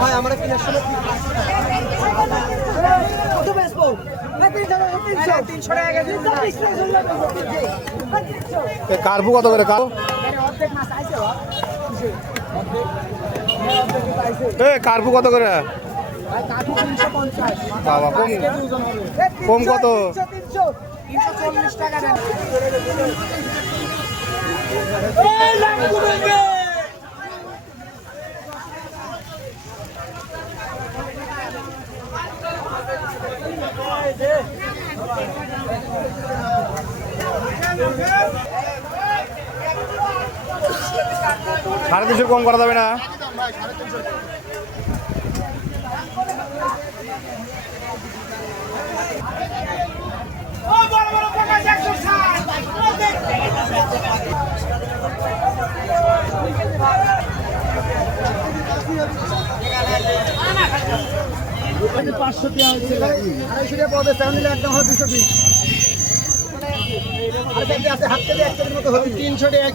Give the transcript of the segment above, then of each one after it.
ভাই আমরা কিনার সময় কার্পু কত করে কার্পু কত করে বাবা কম কম কত 340 টাকা দেন সাড়ে 300 কম করা যাবে না? পাঁচশো টাকা হচ্ছে 250 টাকা পাবে তাহলে একদম হয় 220 আছে হাত থেকে 1 কেজির মতো হবে 300 টাকা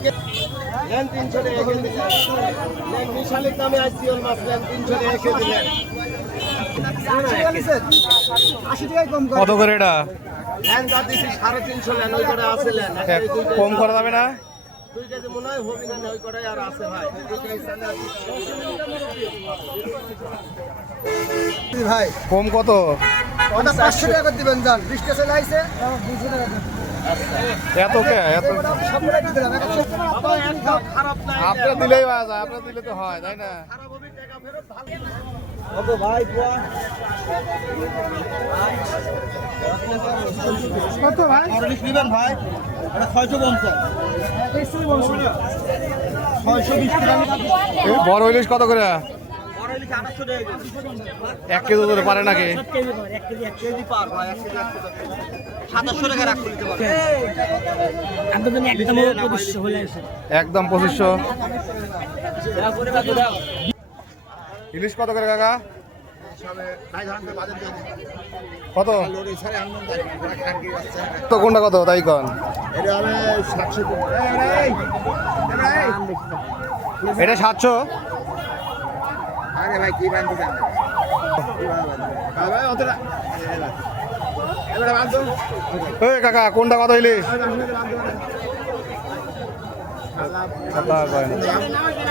নেন 300 টাকা কেজি নেন মিশালের দামে আসছি ওর মাছ নেন 300 টাকা কেজি নেন 80 টাকায় কম করে কত করে এটা নেন যা দিছি 350 নেন ওই করে আছে নেন কম করা যাবে না? 2 কেজি মনে হয় হবে না ওই করে আর আছে ভাই ভাই কম কত? ওটা 500 টাকা করে দিবেন জান 20 টা চলে আইছে 200 টাকা দেন এত কে এত সবগুলো দিয়ে দিলাম খারাপ না আপনারা দিলেই হয় আপনারা দিলে তো হয় তাই না? খারাপ হবে টাকা ফেরত ভালো কত ভাই পোয়া কত ভাই অর্ডার দিবেন ভাই এটা 650 বেশি বলছো না 620 টাকা এই বড় ইলিশ কত করে? বড় ইলিশ 800 টাকা 1 কেজি ধরে পারে নাকি? 1 কেজি পার ভাই 1 কেজি 700 টাকা রাখ দিতে পারবে একদম 2500 হলে একদম 2500 ইলিশ কত করে কাকা? কত তো কোনটা কত তাই কন? এটা 700 আরে ভাই কি বান্ধব ভাই ওটা এবারে বান্ধব এই কাকা কোনটা কত ইলিশ?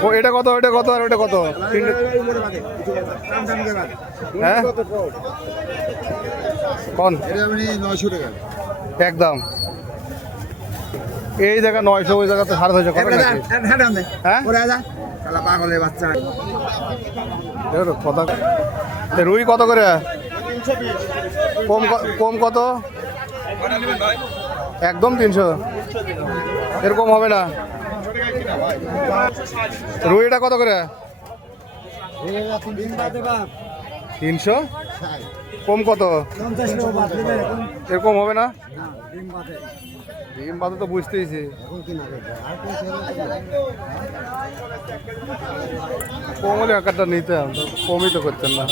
ও এটা কত এটা কত আর ওটা কত? হ্যাঁ কোন 900 টাকা একদম এই জায়গা 900 ওই জায়গাতে 650 কত নাকি? হ্যাঁ পাগলের বাচ্চা কথা রুই কত করে? কম কম কত? একদম 300 এরকম হবে না। রুইটা কত করে? 300 কম কত? এরকম হবে না? ডিম বাদে তো বুঝতেইছি কম হলে একটা নিতে কমই তো করছেন না।